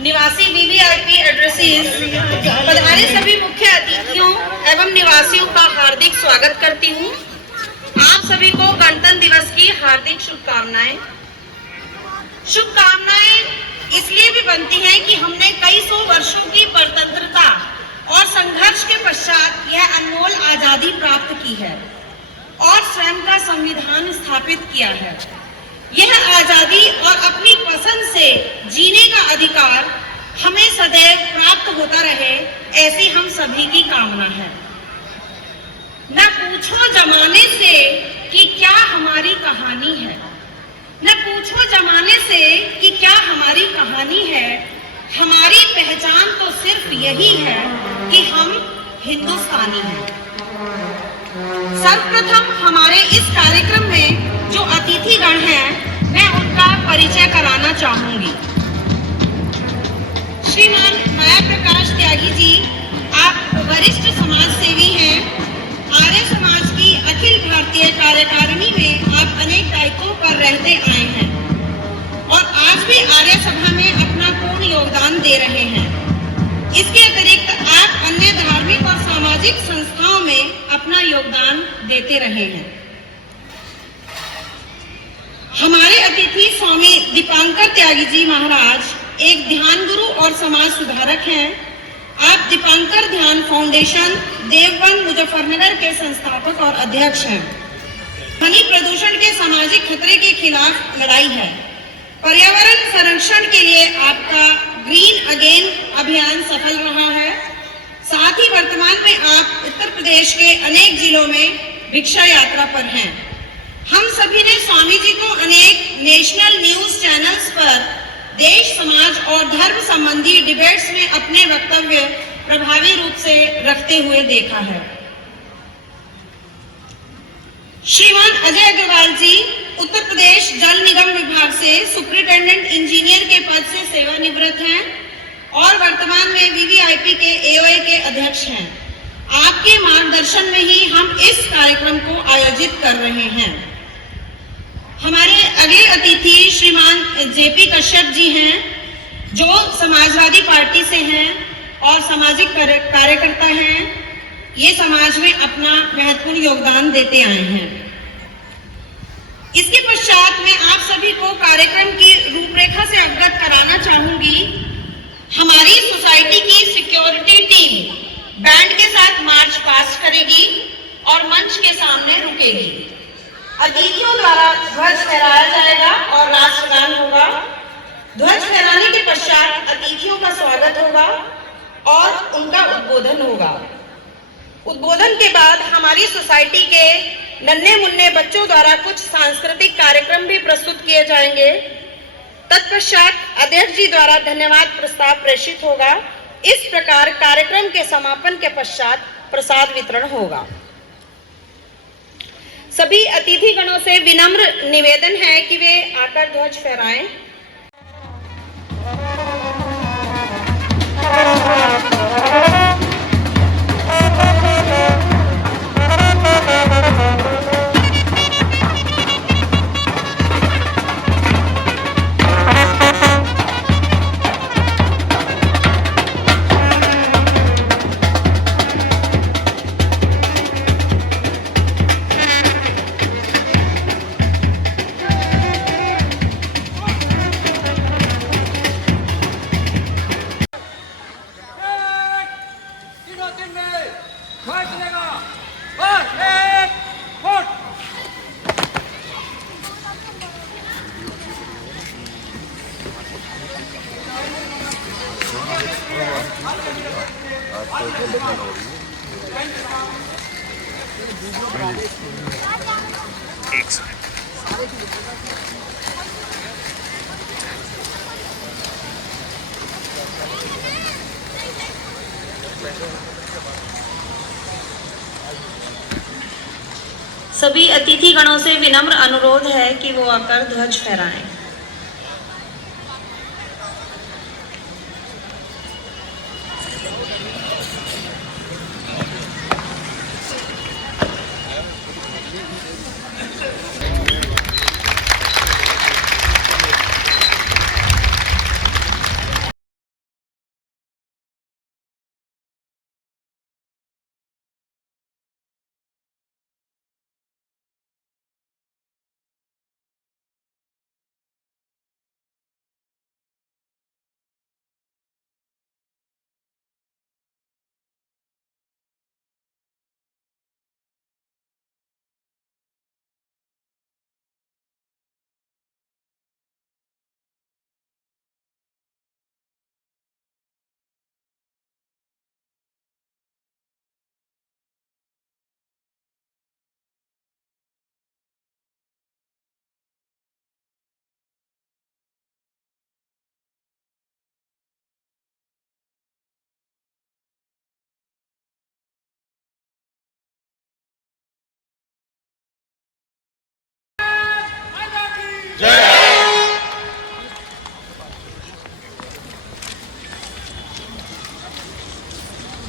निवासी VVIP addresses, पधारे सभी मुख्य अतिथियों एवं निवासियों का हार्दिक स्वागत करती हूँ। आप सभी को गणतंत्र दिवस की हार्दिक शुभकामनाएं। शुभकामनाएं इसलिए भी बनती हैं कि हमने कई सौ वर्षों की स्वतंत्रता और संघर्ष के पश्चात यह अनमोल आजादी प्राप्त की है और स्वयं का संविधान स्थापित किया है। यह आजादी और अपनी पसंद से जीने का अधिकार हमें सदैव प्राप्त होता रहे, ऐसी हम सभी की कामना है। न पूछो जमाने से कि क्या हमारी कहानी है, न पूछो जमाने से कि क्या हमारी कहानी है। हमारी पहचान तो सिर्फ यही है कि हम हिंदुस्तानी हैं। सर्वप्रथम हमारे इस कार्यक्रम में जो अतिथिगण हैं, मैं उनका परिचय कराना चाहूंगी। श्रीमान माया प्रकाश त्यागी जी, आप वरिष्ठ समाज सेवी हैं। आर्य समाज की अखिल भारतीय कार्यकारिणी में आप अनेक दायित्वों पर रहते आए हैं और आज भी आर्य सभा में अपना पूर्ण योगदान दे रहे हैं। इसके अतिरिक्त आप अन्य धार्मिक और सामाजिक संस्थाओं में अपना योगदान देते रहे हैं। हमारे अतिथि स्वामी दीपांकर त्यागी जी महाराज एक ध्यान गुरु और समाज सुधारक हैं। आप दीपांकर ध्यान फाउंडेशन देवबंद मुजफ्फरनगर के संस्थापक और अध्यक्ष हैं। ध्वनि प्रदूषण के सामाजिक खतरे के खिलाफ लड़ाई है। पर्यावरण संरक्षण के लिए आपका ग्रीन अगेन अभियान सफल रहा है। साथ ही वर्तमान में आप उत्तर प्रदेश के अनेक जिलों में भिक्षा यात्रा पर हैं। हम सभी ने स्वामी जी को अनेक नेशनल न्यूज चैनल्स पर देश, समाज और धर्म संबंधी डिबेट्स में अपने वक्तव्य प्रभावी रूप से रखते हुए देखा है। श्रीमान अजय अग्रवाल जी उत्तर प्रदेश जल निगम विभाग से सुपरिटेंडेंट इंजीनियर के पद से सेवानिवृत्त हैं और वर्तमान में वीवीआईपी के एओए के अध्यक्ष हैं। आपके मार्गदर्शन में ही हम इस कार्यक्रम को आयोजित कर रहे हैं। हमारे अगले अतिथि श्रीमान जेपी कश्यप जी हैं, जो समाजवादी पार्टी से हैं और सामाजिक कार्यकर्ता हैं। ये समाज में अपना महत्वपूर्ण योगदान देते आए हैं। इसके पश्चात मैं आप सभी को कार्यक्रम की रूपरेखा से अवगत कराना चाहूंगी। हमारी सोसाइटी की सिक्योरिटी टीम बैंड के साथ मार्च पास्ट करेगी और मंच के सामने रुकेगी। अतिथियों द्वारा ध्वज फहराया जाएगा और राष्ट्रगान होगा। ध्वज फहराने के पश्चात अतिथियों का स्वागत होगा और उनका उद्बोधन होगा। उद्बोधन के बाद हमारी सोसाइटी के नन्हे मुन्ने बच्चों द्वारा कुछ सांस्कृतिक कार्यक्रम भी प्रस्तुत किए जाएंगे। तत्पश्चात अध्यक्ष जी द्वारा धन्यवाद प्रस्ताव प्रेषित होगा। इस प्रकार कार्यक्रम के समापन के पश्चात प्रसाद वितरण होगा। सभी अतिथि गणों से विनम्र निवेदन है कि वे आकर ध्वज फहराएं। सभी अतिथि गणों से विनम्र अनुरोध है कि वो आकर ध्वज फहराएं।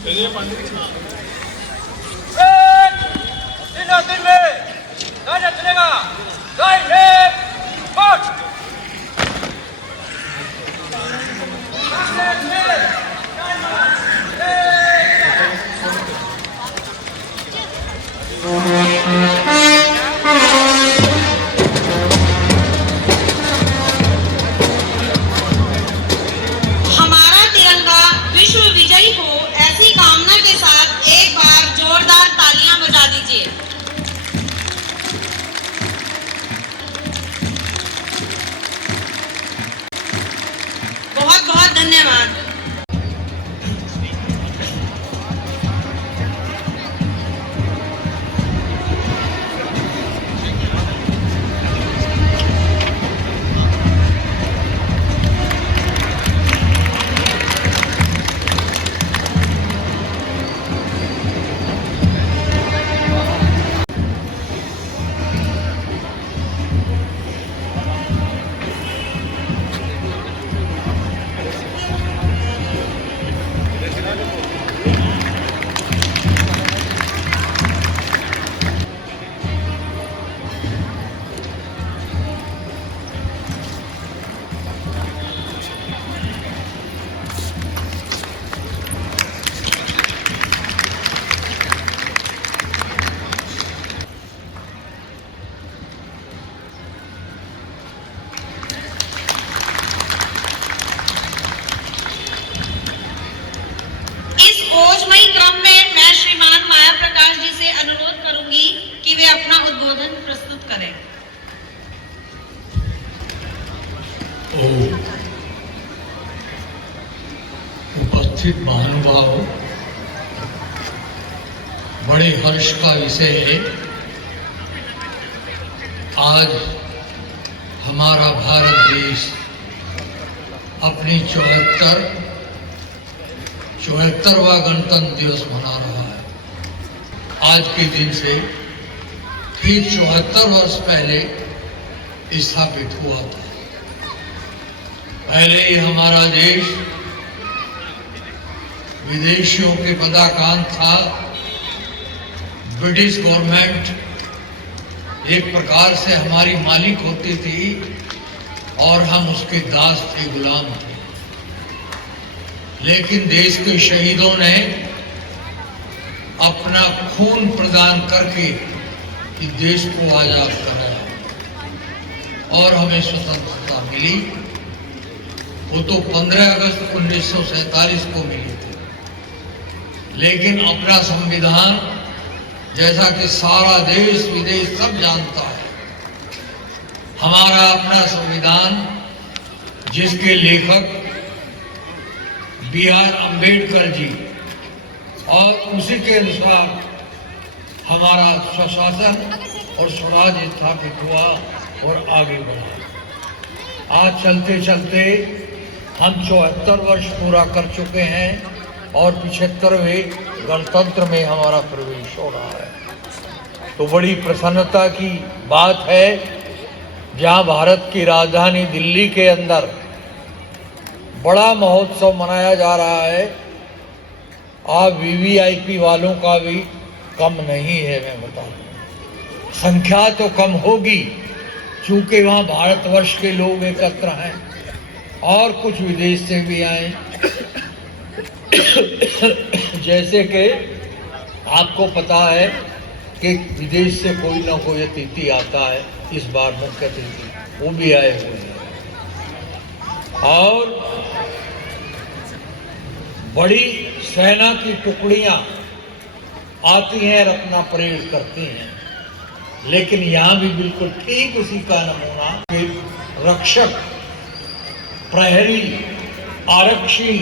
दिन में चलेगा। हमारा तिरंगा विश्व विजयी हो, ऐसी कामना के साथ एक बार जोरदार तालियां बजा दीजिए। बहुत बहुत धन्यवाद। ओजमयी क्रम में मैं श्रीमान माया प्रकाश जी से अनुरोध करूंगी कि वे अपना उद्बोधन प्रस्तुत करें। उपस्थित महानुभाव, बड़े हर्ष का विषय है। आज हमारा भारत देश अपनी 74वां गणतंत्र दिवस मना रहा है। आज के दिन से ठीक 74 वर्ष पहले स्थापित हुआ था। पहले ही हमारा देश विदेशियों के पदाकांत था। ब्रिटिश गवर्नमेंट एक प्रकार से हमारी मालिक होती थी और हम उसके दास थे, गुलाम थे। लेकिन देश के शहीदों ने अपना खून प्रदान करके इस देश को आजाद कराया और हमें स्वतंत्रता मिली। वो तो 15 अगस्त 1947 को मिली थी। लेकिन अपना संविधान, जैसा कि सारा देश विदेश सब जानता है, हमारा अपना संविधान जिसके लेखक B.R. अम्बेडकर जी, और उसी के अनुसार हमारा स्वशासन और स्वराज स्थापित हुआ और आगे बढ़ा। आज चलते चलते हम 74 वर्ष पूरा कर चुके हैं और 75वें गणतंत्र में हमारा प्रवेश हो रहा है। तो बड़ी प्रसन्नता की बात है, जहां भारत की राजधानी दिल्ली के अंदर बड़ा महोत्सव मनाया जा रहा है, और VVIP वालों का भी कम नहीं है। मैं बता दूं, संख्या तो कम होगी क्योंकि वहाँ भारतवर्ष के लोग एकत्र हैं और कुछ विदेश से भी आए। जैसे कि आपको पता है कि विदेश से कोई ना कोई अतिथि आता है, इस बार मुख्य अतिथि वो भी आए हुए हैं। और बड़ी सेना की टुकड़ियां आती हैं और अपना परेड करती हैं। लेकिन यहाँ भी बिल्कुल ठीक उसी का नमूना कि रक्षक, प्रहरी, आरक्षी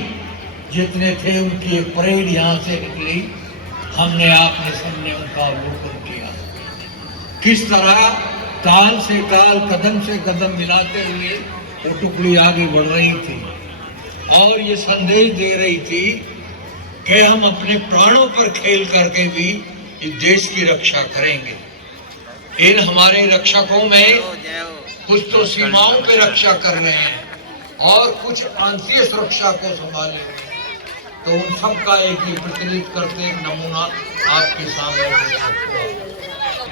जितने थे उनकी एक परेड यहाँ से निकली। हमने आपने सबने उनका अवलोकन किया, किस तरह ताल से ताल, कदम से कदम मिलाते हुए वो टुकड़ी आगे बढ़ रही थी और ये संदेश दे रही थी कि हम अपने प्राणों पर खेल करके भी इस देश की रक्षा करेंगे। इन हमारे रक्षकों में कुछ तो सीमाओं पे रक्षा कर रहे हैं और कुछ आंतरिक सुरक्षा को संभाले हुए हैं। तो उन सब का एक ही प्रतिनिधित्व करते एक नमूना आपके सामने प्रस्तुत हुआ।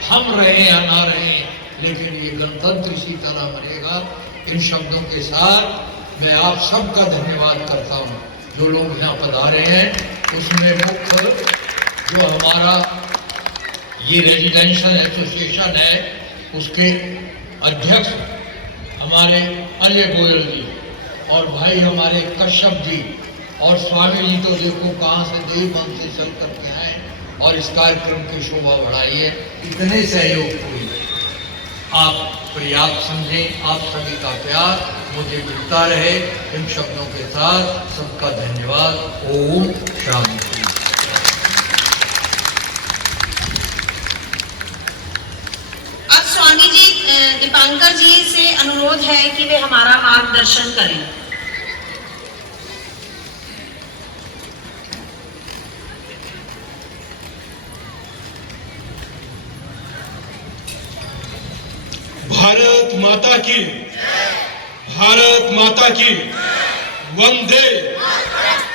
हम रहे या ना रहे, लेकिन ये गणतंत्र इसी तरह मरेगा। इन शब्दों के साथ मैं आप सबका धन्यवाद करता हूँ जो लोग यहाँ पधारे हैं। उसमें मुख्य जो हमारा ये रेजिडेंशियल एसोसिएशन है उसके अध्यक्ष हमारे अजय गोयल जी और भाई हमारे कश्यप जी और स्वामी जी, तो देखो कहाँ से देव मन से चल करके आए और इस कार्यक्रम की शोभा बढ़ाई है। इतने सहयोग हुई, आप पर्याप्त समझें। आप सभी का प्यार मुझे मिलता रहे। इन शब्दों के साथ सबका धन्यवाद। ओम शांति। अब स्वामी जी दीपांकर जी से अनुरोध है कि वे हमारा मार्गदर्शन करें। भारत माता की, भारत माता की, वंदे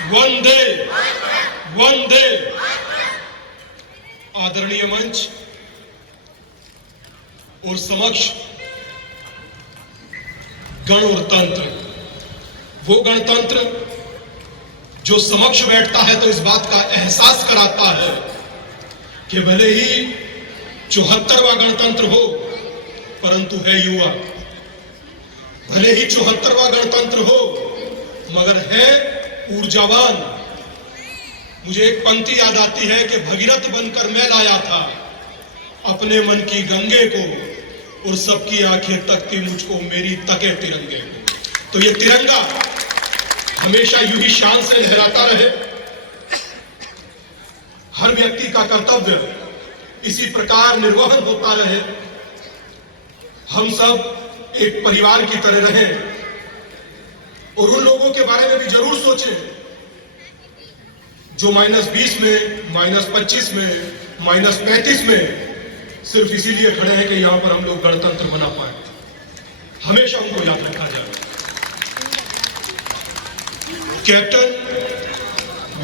वंदे वंदे। आदरणीय मंच और समक्ष गण और तंत्र, वो गणतंत्र जो समक्ष बैठता है तो इस बात का एहसास कराता है कि भले ही 74वां गणतंत्र हो परंतु है युवा, भले ही 74वां गणतंत्र हो मगर है ऊर्जावान। मुझे एक पंक्ति याद आती है कि भगीरथ बनकर मैं लाया था अपने मन की गंगे को और सबकी आंखें तकती मुझको मेरी तके तिरंगे को। तो ये तिरंगा हमेशा यूं ही शान से लहराता रहे। हर व्यक्ति का कर्तव्य इसी प्रकार निर्वहन होता रहे। हम सब एक परिवार की तरह रहें और उन लोगों के बारे में भी जरूर सोचें जो -20 में, -25 में, -35 में सिर्फ इसीलिए खड़े हैं कि यहां पर हम लोग गणतंत्र बना पाए। हमेशा उनको याद रखा जाए। कैप्टन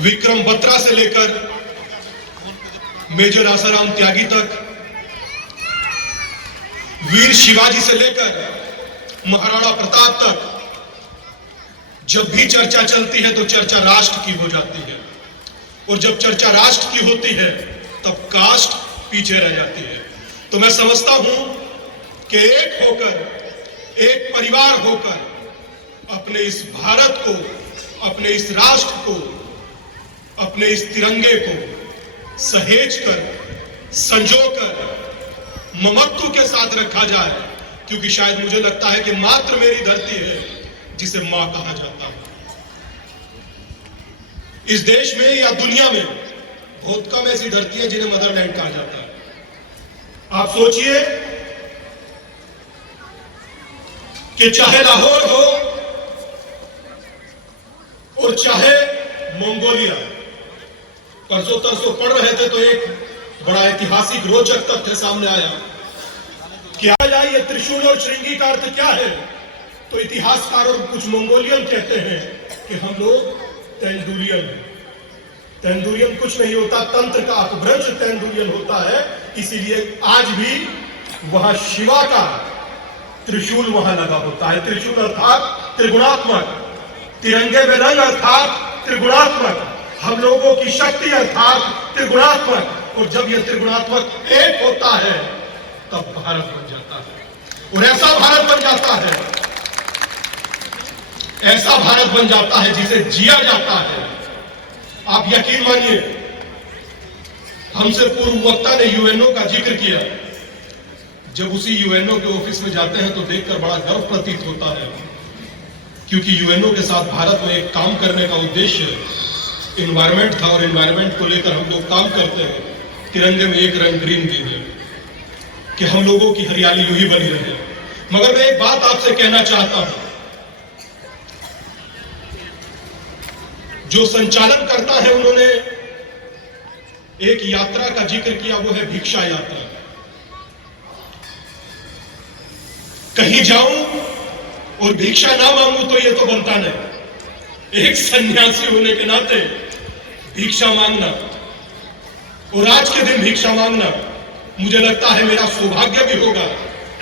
विक्रम बत्रा से लेकर मेजर आसाराम त्यागी तक, वीर शिवाजी से लेकर महाराणा प्रताप तक, जब भी चर्चा चलती है तो चर्चा राष्ट्र की हो जाती है और जब चर्चा राष्ट्र की होती है तब कास्ट पीछे रह जाती है। तो मैं समझता हूं कि एक होकर, एक परिवार होकर अपने इस भारत को, अपने इस राष्ट्र को, अपने इस तिरंगे को सहेज कर, संजो कर, ममत्व के साथ रखा जाए, क्योंकि शायद मुझे लगता है कि मात्र मेरी धरती है जिसे मां कहा जाता है। इस देश में या दुनिया में बहुत कम ऐसी धरती है जिन्हें मदरलैंड कहा जाता है। आप सोचिए कि चाहे लाहौर हो और चाहे मंगोलिया, परसों तरसों पढ़ रहे थे तो एक बड़ा ऐतिहासिक रोचक तथ्य सामने आया। क्या ये त्रिशूल और श्रृंगी का अर्थ क्या है? तो इतिहासकार और कुछ मंगोलियन कहते हैं कि हम लोग तेंदुलियन हैं। तेंदुलियन कुछ नहीं होता, तंत्र का अपभ्रंश तेंदुलियन होता है। इसीलिए आज भी वहां शिवा का त्रिशूल वहां लगा होता है। त्रिशूल अर्थात त्रिगुणात्मक, तिरंगे में रंग अर्थात त्रिगुणात्मक, हम लोगों की शक्ति अर्थात त्रिगुणात्मक। और जब यह त्रिगुणात्मक एक होता है तब भारत बन जाता है। और ऐसा भारत बन जाता है, ऐसा भारत बन जाता है जिसे जिया जाता है। आप यकीन मानिए, हमसे पूर्व वक्ता ने यूएनओ का जिक्र किया। जब उसी यूएनओ के ऑफिस में जाते हैं तो देखकर बड़ा गर्व प्रतीत होता है, क्योंकि यूएनओ के साथ भारत में एक काम करने का उद्देश्य एनवायरमेंट था और एनवायरमेंट को लेकर हम लोग काम करते हैं। तिरंगे में एक रंग ग्रीन भी है कि हम लोगों की हरियाली यूं ही बनी रहे। मगर मैं एक बात आपसे कहना चाहता हूं, जो संचालन करता है उन्होंने एक यात्रा का जिक्र किया, वो है भिक्षा यात्रा। कहीं जाऊं और भिक्षा ना मांगू तो ये तो बनता नहीं। एक सन्यासी होने के नाते भिक्षा मांगना और आज के दिन भिक्षा मांगना मुझे लगता है मेरा सौभाग्य भी होगा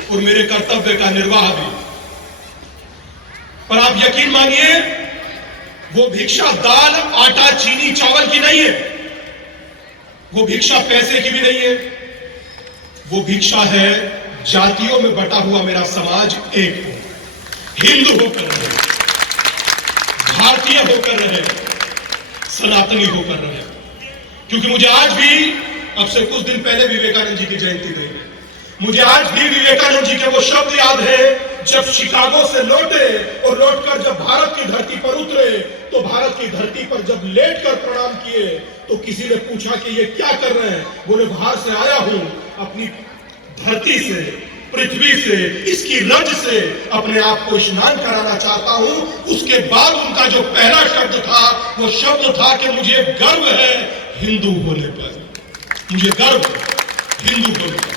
और मेरे कर्तव्य का निर्वाह भी। पर आप यकीन मानिए, वो भिक्षा दाल, आटा, चीनी, चावल की नहीं है, वो भिक्षा पैसे की भी नहीं है, वो भिक्षा है जातियों में बटा हुआ मेरा समाज एक हो, हिंदू होकर रहे, भारतीय होकर रहे, सनातनी होकर रहे। क्योंकि मुझे आज भी, अब से कुछ दिन पहले विवेकानंद जी की जयंती गई, मुझे आज भी विवेकानंद जी के वो शब्द याद है जब शिकागो से लौटे और लौटकर जब भारत की धरती पर उतरे, तो भारत की धरती पर जब लेटकर प्रणाम किए तो किसी ने पूछा कि ये क्या कर रहे हैं? बोले बाहर से आया हूं, अपनी धरती से, पृथ्वी से, इसकी रज से अपने आप को स्नान कराना चाहता हूं। उसके बाद उनका जो पहला शब्द था वो शब्द था कि मुझे गर्व है हिंदू होने पर, मुझे गर्व हिंदू होने पर।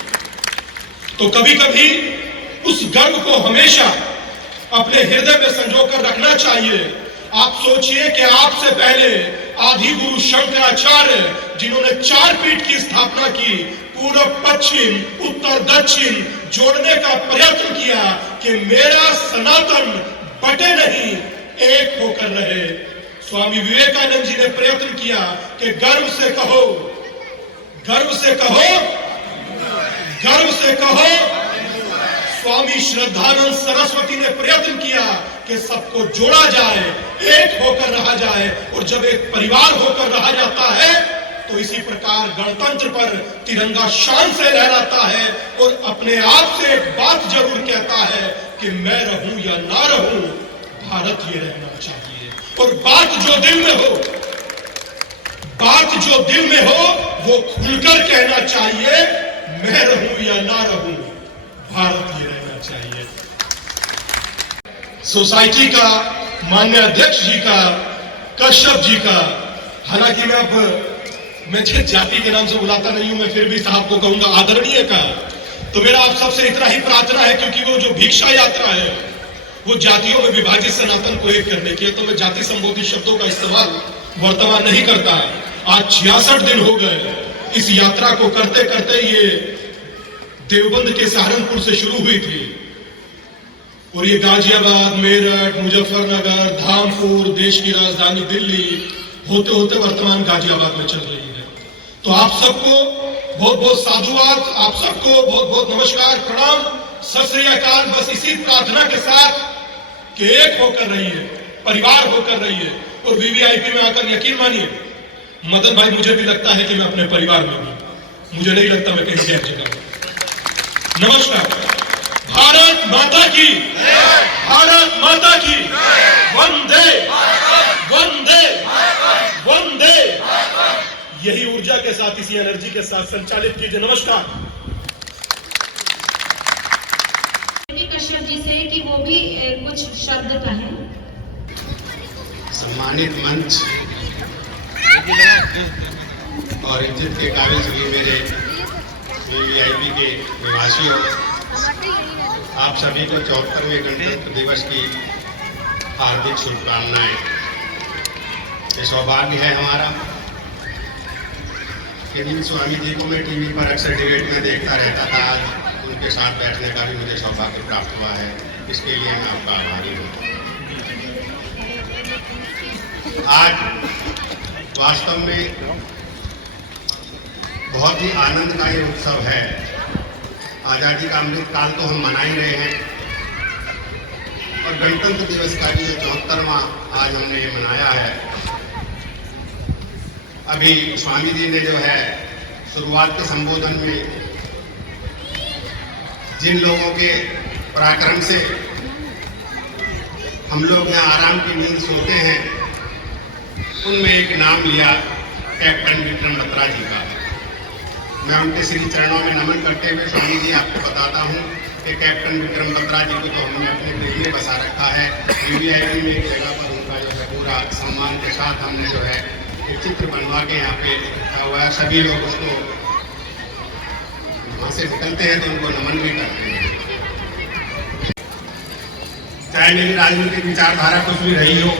तो कभी कभी उस गर्व को हमेशा अपने हृदय में संजोकर रखना चाहिए। आप सोचिए कि आपसे पहले आदि गुरु शंकराचार्य, जिन्होंने 4 पीठ की स्थापना की, पूर्व पश्चिम उत्तर दक्षिण जोड़ने का प्रयत्न किया कि मेरा सनातन बटे नहीं, एक होकर रहे। स्वामी विवेकानंद जी ने प्रयत्न किया कि गर्व से कहो, गर्व से कहो, गर्व से कहो। स्वामी श्रद्धानंद सरस्वती ने प्रयत्न किया कि सबको जोड़ा जाए, एक होकर रहा जाए, और जब एक परिवार होकर रहा जाता है तो इसी प्रकार गणतंत्र पर तिरंगा शान से लहराता है और अपने आप से एक बात जरूर कहता है कि मैं रहूं या ना रहूं, भारत ये रहना चाहिए। और बात जो दिल में हो, बात जो दिल में हो वो खुलकर कहना चाहिए, मैं रहूं या ना रहूं, भारत ये रहना चाहिए। सोसाइटी का माननीय अध्यक्ष जी का, कश्यप जी का, हालांकि मैं जाति के नाम से बुलाता नहीं हूं, मैं फिर भी साहब को कहूंगा आदरणीय का, तो मेरा आप सबसे इतना ही प्रार्थना है, क्योंकि वो जो भिक्षा यात्रा है वो जातियों में विभाजित सनातन को एक करने की है, तो मैं जाति संबोधित शब्दों का इस्तेमाल वर्तमान नहीं करता। आज 66 दिन हो गए इस यात्रा को करते करते। ये देवबंद के सहारनपुर से शुरू हुई थी और ये गाजियाबाद, मेरठ, मुजफ्फरनगर, धामपुर, देश की राजधानी दिल्ली होते होते वर्तमान गाजियाबाद में चल रही है। तो आप सबको बहुत बहुत साधुवाद, आप सबको बहुत बहुत नमस्कार, प्रणाम, सत श्री अकाल। बस इसी प्रार्थना के साथ कि एक होकर रहिए, परिवार होकर रहिए। और वीवीआईपी में आकर यकीन मानिए मदन भाई, मुझे भी लगता है कि मैं अपने परिवार में हूं, मुझे नहीं लगता मैं कहीं गैर जगह हूं। नमस्कार। भारत माता की, भारत माता की, वंदे वंदे वंदे। यही ऊर्जा के साथ, इसी एनर्जी के साथ संचालित कीजिए। नमस्कार। कश्यप जी से कि वो भी कुछ शब्द कहें। सम्मानित मंच और इज्जत के काबिल सभी मेरे वीवीआईपी के निवासियों, आप सभी को 74वें गणतंत्र दिवस की हार्दिक शुभकामनाएं। ये सौभाग्य है हमारा कि जिन स्वामी जी को मैं टीवी पर अक्सर डिबेट में देखता रहता था, आज उनके साथ बैठने का भी मुझे सौभाग्य प्राप्त हुआ है। इसके लिए मैं आपका आभारी हूँ। आज वास्तव में बहुत ही आनंद का ये उत्सव है। आज़ादी का अमृत काल तो हम मना ही रहे हैं और गणतंत्र दिवस का भी 74वां आज हमने ये मनाया है। अभी स्वामी जी ने जो है शुरुआत के संबोधन में जिन लोगों के पराक्रम से हम लोग यहाँ आराम की नींद सोते हैं, उनमें एक नाम लिया कैप्टन विक्रम बत्रा जी का। मैं उनके श्री चरणों में नमन करते हुए स्वामी जी आपको बताता हूँ कि कैप्टन विक्रम बत्रा जी को तो हमने अपने दिल में बसा रखा है। वीवीआईपी में एक जगह पर उनका जो है पूरा सम्मान के साथ हमने जो है एक चित्र बनवा के यहाँ पे रखा हुआ है। सभी लोग उसको वहाँ से निकलते हैं तो उनको नमन भी करते हैं। चाहे मेरी राजनीतिक विचारधारा कुछ भी रही हो,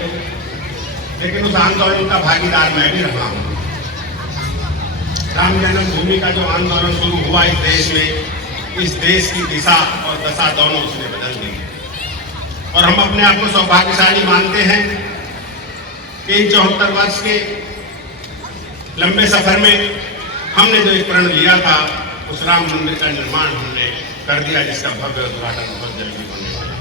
लेकिन उस आंदोलन का भागीदार मैं भी रहा हूँ। राम जन्मभूमि का जो आंदोलन शुरू हुआ इस देश में, इस देश की दिशा और दशा दोनों उसने बदल दी। और हम अपने आप को सौभाग्यशाली मानते हैं कि इन 74 वर्ष के लंबे सफर में हमने जो एक प्रण लिया था, उस राम मंदिर का निर्माण हमने कर दिया, जिसका भव्य उद्घाटन बहुत जल्दी होने वाला है।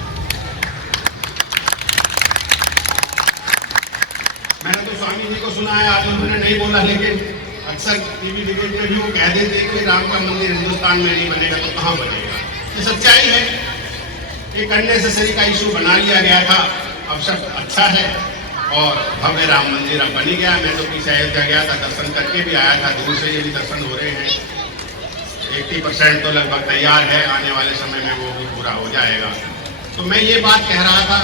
मैंने तो स्वामी जी को सुना है, आज उन्होंने नहीं बोला, लेकिन अक्सर टीवी डिबेट में भी वो कह देते कि राम का मंदिर हिंदुस्तान में नहीं बनेगा तो कहाँ बनेगा। ये सच्चाई है। एक अननेसेसरी का इशू बना लिया गया था, अब सब अच्छा है और भव्य राम मंदिर अब बनी गया। मैं तो पीछे अयोध्या गया था, दर्शन करके भी आया था, दूर से ये भी दर्शन हो रहे हैं। 80% तो लगभग तैयार है, आने वाले समय में वो भी पूरा हो जाएगा। तो मैं ये बात कह रहा था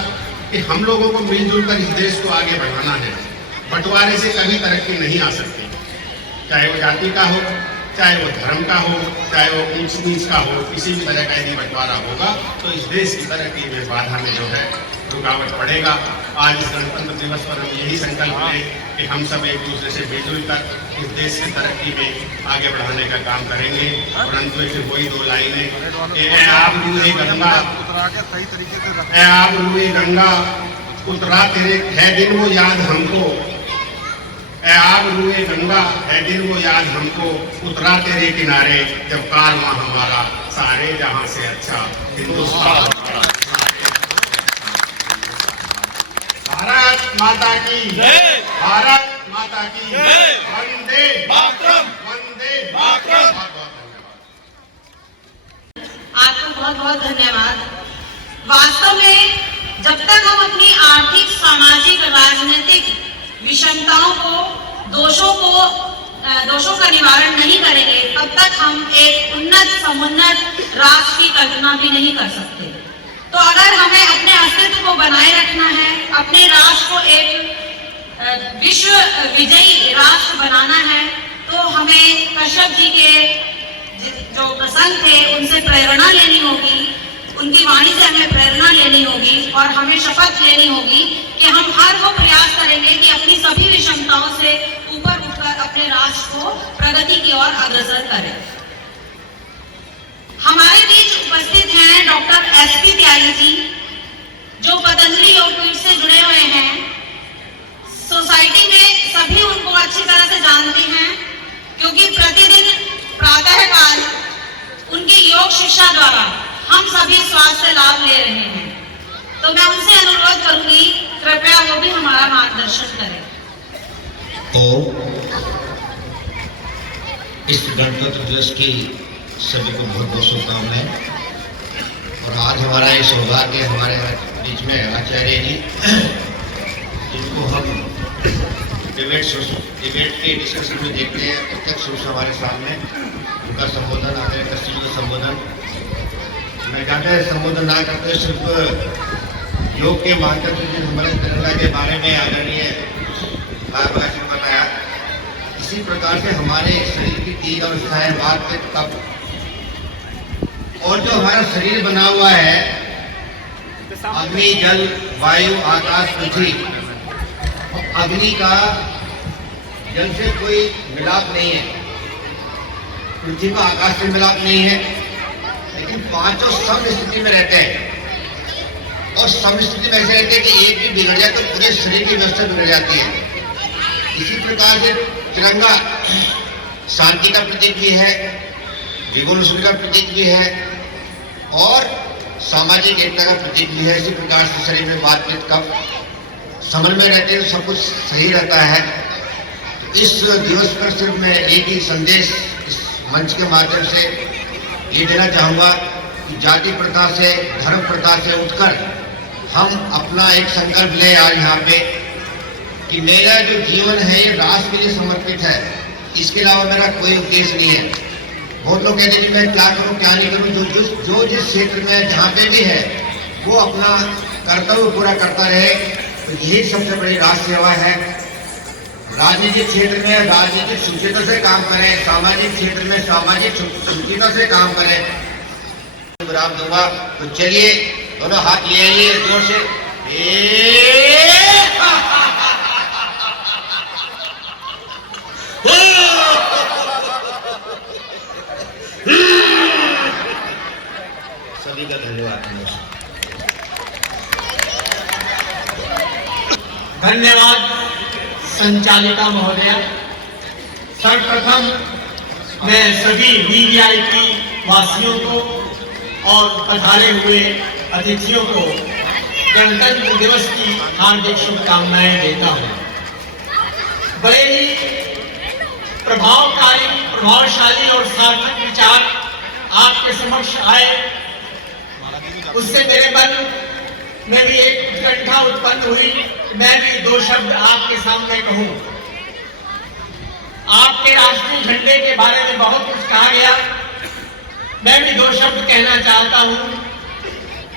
कि हम लोगों को मिलजुल कर इस देश को आगे बढ़ाना है। बंटवारे से कभी तरक्की नहीं आ सकती, चाहे वो जाति का हो, चाहे वो धर्म का हो, चाहे वो ऊंच नीच का हो, किसी भी तरह का यदि बंटवारा होगा तो इस देश की तरक्की में बाधा में जो है रुकावट पड़ेगा। आज इस गणतंत्र दिवस पर हम यही संकल्प लें कि हम सब एक दूसरे से मिलजुल कर इस देश की तरक्की में आगे बढ़ाने का काम करेंगे। और अंत में फिर वही 2 लाइनें, ए आप रूए गंगा, ए आप रूए गंगा उतरा तेरे है दिन वो याद हमको, ए आप रूए गंगा है दिन वो याद हमको, उतरा तेरे किनारे जब कारवां हमारा सारे जहां से अच्छा हिंदुस्तान। भारत माता की जय, भारत माता की जय, वंदे मातरम, वंदे मातरम। आपको बहुत बहुत धन्यवाद। वास्तव में जब तक हम अपनी आर्थिक, सामाजिक, राजनीतिक विषमताओं को, दोषों का निवारण नहीं करेंगे, तब तक हम एक उन्नत, समुन्नत राष्ट्र की कल्पना भी नहीं कर सकते। तो अगर हमें अपने अस्तित्व को बनाए रखना है, अपने राष्ट्र को एक विश्व विजयी राष्ट्र बनाना है, तो हमें कश्यप जी के जो प्रसंग थे उनसे प्रेरणा लेनी होगी, उनकी वाणी से हमें प्रेरणा लेनी होगी और हमें शपथ लेनी होगी कि हम हर वो प्रयास करेंगे कि अपनी सभी विषमताओं से ऊपर उठकर अपने राष्ट्र को प्रगति की ओर अग्रसर करें। हमारे बीच उपस्थित हैं डॉक्टर एसपी त्यागी जी, जो पतंजलि योगपीठ से जुड़े हुए हैं। सोसाइटी में सभी उनको अच्छी तरह से जानते हैं, क्योंकि प्रतिदिन प्रातःकाल उनकी योग शिक्षा द्वारा हम सभी स्वास्थ्य लाभ ले रहे हैं। तो मैं उनसे अनुरोध करूंगी, कृपया वो भी हमारा मार्गदर्शन करें। तो इस गणतंत्र दिवस की सभी को बहुत बहुत शुभकामनाएं। और आज हमारा ये सौभाग्य हमारे बीच में आचार्य जी, जिनको हम डिबेट के डिस्कशन में देखते हैं प्रत्यक्ष रूप से हमारे सामने, उनका संबोधन, आदरणीय कश्यप जी का संबोधन, मैं ज़्यादा संबोधन ना करते, सिर्फ योग के माध्यम से जिस हमारे तिरंगा के बारे में आदरणीय भाई ने बताया, इसी प्रकार से हमारे शरीर की 3 अवस्थाएं, बात पे तप, और जो हमारा शरीर बना हुआ है, अग्नि, जल, वायु, आकाश, पृथ्वी। अग्नि का जल से कोई मिलाप नहीं है, पृथ्वी का आकाश से मिलाप नहीं है, लेकिन पांचों सम स्थिति में रहते हैं। और सम स्थिति में ऐसे रहते हैं कि एक भी बिगड़ जाए तो पूरे शरीर की व्यवस्था बिगड़ जाती है। इसी प्रकार से तिरंगा शांति का प्रतीक भी है, रिवोल्यूशन का प्रतीक भी है और सामाजिक एकता का प्रतीक भी है। इसी प्रकार से शरीर में बातचीत कब समझ में रहते हैं तो सब कुछ सही रहता है। तो इस दिवस पर सिर्फ मैं एक ही संदेश इस मंच के माध्यम से ये देना चाहूँगा कि जाति प्रथा से, धर्म प्रथा से उठकर हम अपना एक संकल्प ले आज यहाँ पे कि मेरा जो जीवन है ये राष्ट्र के लिए समर्पित है, इसके अलावा मेरा कोई उद्देश्य नहीं है। बहुत लोग कहते हैं मैं क्या करूं क्या नहीं करूं, जो जिस क्षेत्र में जहाँ पे भी है वो अपना कर्तव्य पूरा करता रहे, तो यही सबसे बड़ी राष्ट्र सेवा है। राजनीतिक क्षेत्र में राजनीतिक सुचिता से काम करें, सामाजिक क्षेत्र में सामाजिक सुचिता से काम करें। विराम दूंगा, तो चलिए दोनों हाथ ले आइए जोर से। चाहता हूँ। धन्यवाद संचालिका महोदया। सर्वप्रथम मैं सभी वीवीआईपी वासियों को और पधारे हुए अतिथियों को गणतंत्र दिवस की हार्दिक शुभकामनाएं देता हूं। बड़े ही प्रभावकारी, प्रभावशाली और सार्थक विचार आपके समक्ष आए, उससे मेरे मन में भी एक उत्कंठा उत्पन्न हुई। मैं भी दो शब्द आपके सामने कहूं। आपके राष्ट्रीय झंडे के बारे में बहुत कुछ कहा गया, मैं भी दो शब्द कहना चाहता हूं।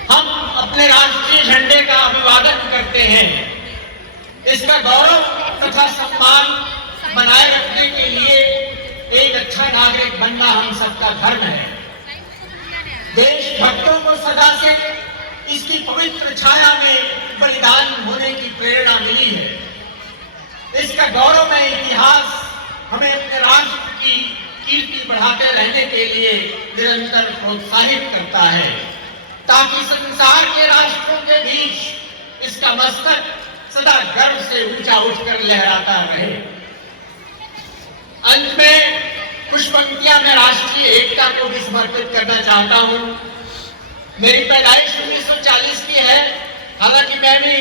हम अपने राष्ट्रीय झंडे का अभिवादन करते हैं। इसका गौरव तथा सम्मान बनाए रखने के लिए एक अच्छा नागरिक बनना हम सबका धर्म है। देशभक्तों को सदा से इसकी पवित्र छाया में बलिदान होने की प्रेरणा मिली है। इसका गौरवमय इतिहास हमें अपने राष्ट्र की कीर्ति बढ़ाते रहने के लिए निरंतर प्रोत्साहित करता है, ताकि संसार के राष्ट्रों के बीच इसका मस्तक सदा गर्व से ऊंचा उठकर लहराता रहे। अंत में कुछ पंक्तियां मैं राष्ट्रीय एकता को भी समर्पित करना चाहता हूं। मेरी पैदाइश 1940 की है, हालांकि मैं भी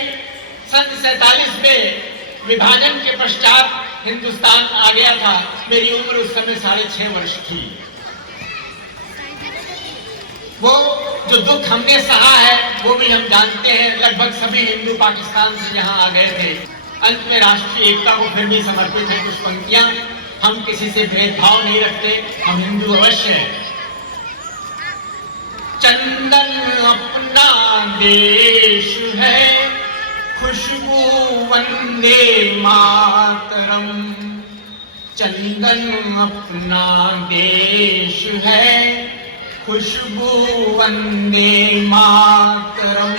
सन 47 में विभाजन के पश्चात हिंदुस्तान आ गया था। मेरी उम्र उस समय 6.5 वर्ष थी। वो जो दुख हमने सहा है वो भी हम जानते हैं। लगभग सभी हिंदू पाकिस्तान से यहाँ आ गए थे। अंत में राष्ट्रीय एकता को फिर भी समर्पित है कुछ पंक्तियां। हम किसी से भेदभाव नहीं रखते, हम हिंदू अवश्य हैं। चंदन अपना देश है, खुशबू वंदे मातरम। चंदन अपना देश है, खुशबू वंदे मातरम।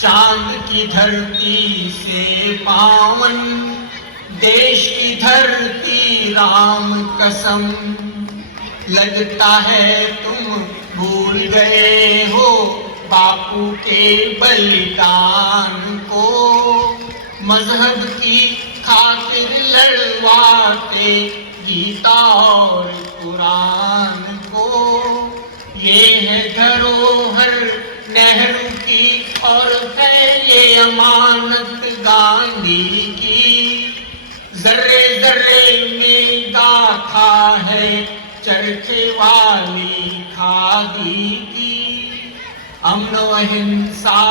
चांद की धरती से पावन देश की धरती राम कसम। लगता है तुम भूल गए हो बापू के बलिदान को। मजहब की खातिर लड़वाते गीता और कुरान को। ये है धरोहर नेहरू की और है ये अमानत गांधी की। जर्रे जर्रे में गाथा है चरखे वाली खादी की। अमन व हिंसा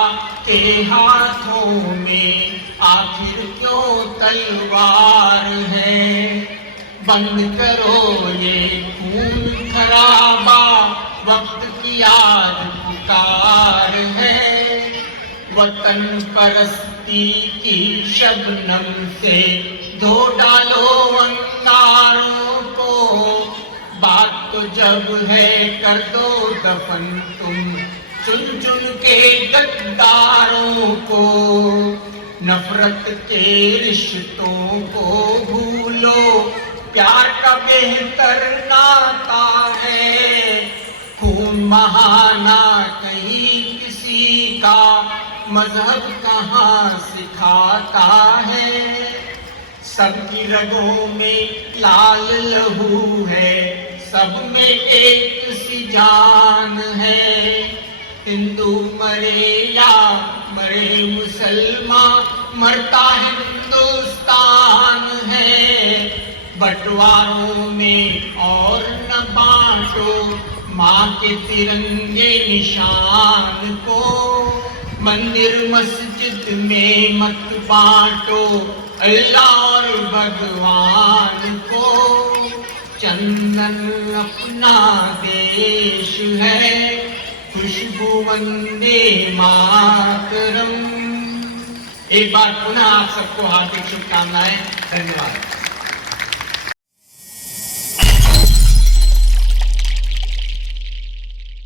के हाथों में आखिर क्यों तलवार है। बंद करो ये खून खराबा, वक्त की याद पुकार है। वतन परस्ती की शबनम से धो डालो अंगारों को। बात तो जब है कर दो दफन तुम चुन चुन के गद्दारों को। नफरत के रिश्तों को भूलो, प्यार का बेहतर नाता है। खून बहाना कहीं किसी का मजहब कहाँ सिखाता है। सबकी रगों में लाल लहू है, सब में एक सी जान है। हिंदू मरे या मरे मुसलमान, मरता हिंदुस्तान है। बंटवारों में और न बांटो माँ के तिरंगे निशान को। मंदिर मस्जिद में मत बांटो अल्लाह और भगवान को। चंदन अपना देश है, खुशबू वंदे मातरम। एक बार पुनः आप सबको हार्दिक शुभकामनाएं। धन्यवाद।